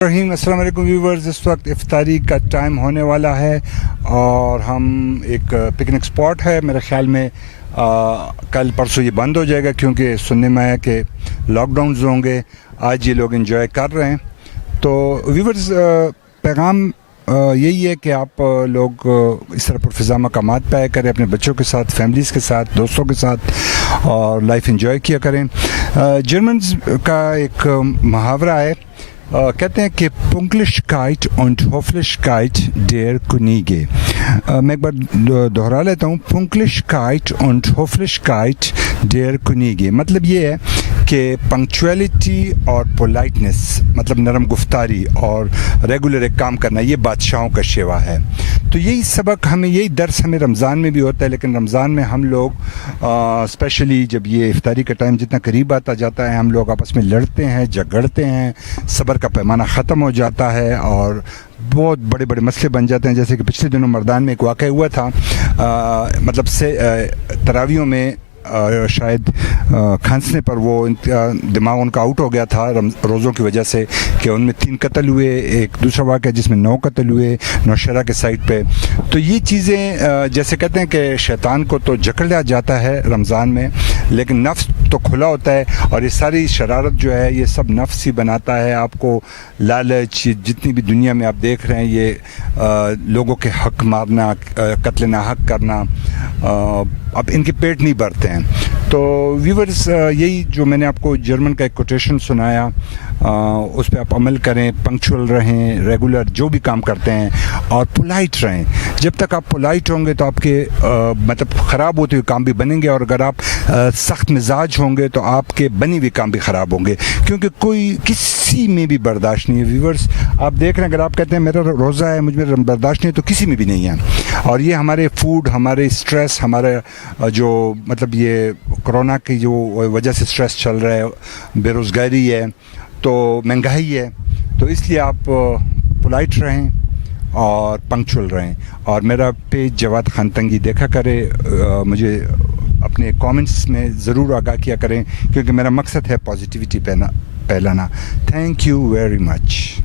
رحیم السلام علیکم ویورز، اس وقت افطاری کا ٹائم ہونے والا ہے اور ہم ایک پکنک سپاٹ ہے. میرے خیال میں کل پرسوں یہ بند ہو جائے گا کیونکہ سننے میں آیا کہ لاک ڈاؤنز ہوں گے. آج یہ لوگ انجوائے کر رہے ہیں. تو ویورز پیغام یہی ہے کہ آپ لوگ اس طرح پرفضا مقامات پہ آیا کریں اپنے بچوں کے ساتھ، فیملیز کے ساتھ، دوستوں کے ساتھ، اور لائف انجوائے کیا کریں. جرمنز کا ایک محاورہ ہے، کہتے ہیں کہ پنکلشکائٹ und Höflichkeit der Könige. میں ایک بار دہرا لیتا ہوں، پنکلشکائٹ und Höflichkeit der Könige. مطلب یہ ہے کہ پنکچویلٹی اور پولائٹنس، مطلب نرم گفتاری اور ریگولر ایک کام کرنا، یہ بادشاہوں کا شیوا ہے. تو یہی سبق ہمیں، یہی درس ہمیں رمضان میں بھی ہوتا ہے. لیکن رمضان میں ہم لوگ اسپیشلی جب یہ افطاری کا ٹائم جتنا قریب آتا جاتا ہے، ہم لوگ آپس میں لڑتے ہیں، جھگڑتے ہیں، صبر کا پیمانہ ختم ہو جاتا ہے اور بہت بڑے بڑے مسئلے بن جاتے ہیں. جیسے کہ پچھلے دنوں مردان میں ایک واقعہ ہوا تھا، مطلب سے تراویحوں میں شاید کھانسنے پر وہ دماغ ان کا آؤٹ ہو گیا تھا روزوں کی وجہ سے، کہ ان میں 3 قتل ہوئے. ایک دوسرا واقعہ جس میں 9 قتل ہوئے نوشہرہ کے سائٹ پہ. تو یہ چیزیں جیسے کہتے ہیں کہ شیطان کو تو جکڑ لیا جاتا ہے رمضان میں، لیکن نفس تو کھلا ہوتا ہے. اور یہ ساری شرارت جو ہے یہ سب نفس ہی بناتا ہے. آپ کو لالچ، جتنی بھی دنیا میں آپ دیکھ رہے ہیں، یہ لوگوں کے حق مارنا، قتل ناحق کرنا، اب ان کے پیٹ نہیں بھرتے ہیں. تو ویورز یہی جو میں نے آپ کو جرمن کا ایک کوٹیشن سنایا، اس پہ آپ عمل کریں، پنکچول رہیں، ریگولر جو بھی کام کرتے ہیں، اور پولائٹ رہیں. جب تک آپ پولائٹ ہوں گے تو آپ کے مطلب خراب ہوتے ہوئے کام بھی بنیں گے، اور اگر آپ سخت مزاج ہوں گے تو آپ کے بنے ہوئے کام بھی خراب ہوں گے، کیونکہ کوئی کسی میں بھی برداشت نہیں ہے. ویورز آپ دیکھ رہے ہیں، اگر آپ کہتے ہیں میرا روزہ ہے، مجھ میں برداشت نہیں ہے، تو کسی میں بھی نہیں ہے. اور یہ ہمارے فوڈ، ہمارے اسٹریس، ہمارے جو مطلب یہ کرونا کی جو وجہ سے اسٹریس چل رہا ہے، بے روزگاری ہے، تو مہنگائی ہے، تو اس لیے آپ پولائٹ رہیں اور پنکچول رہیں. اور میرا پیج جواد خان تنگی دیکھا کرے، مجھے اپنے کامنٹس میں ضرور آگاہ کیا کریں، کیونکہ میرا مقصد ہے پازیٹیوٹی پھیلانا. Thank you very much.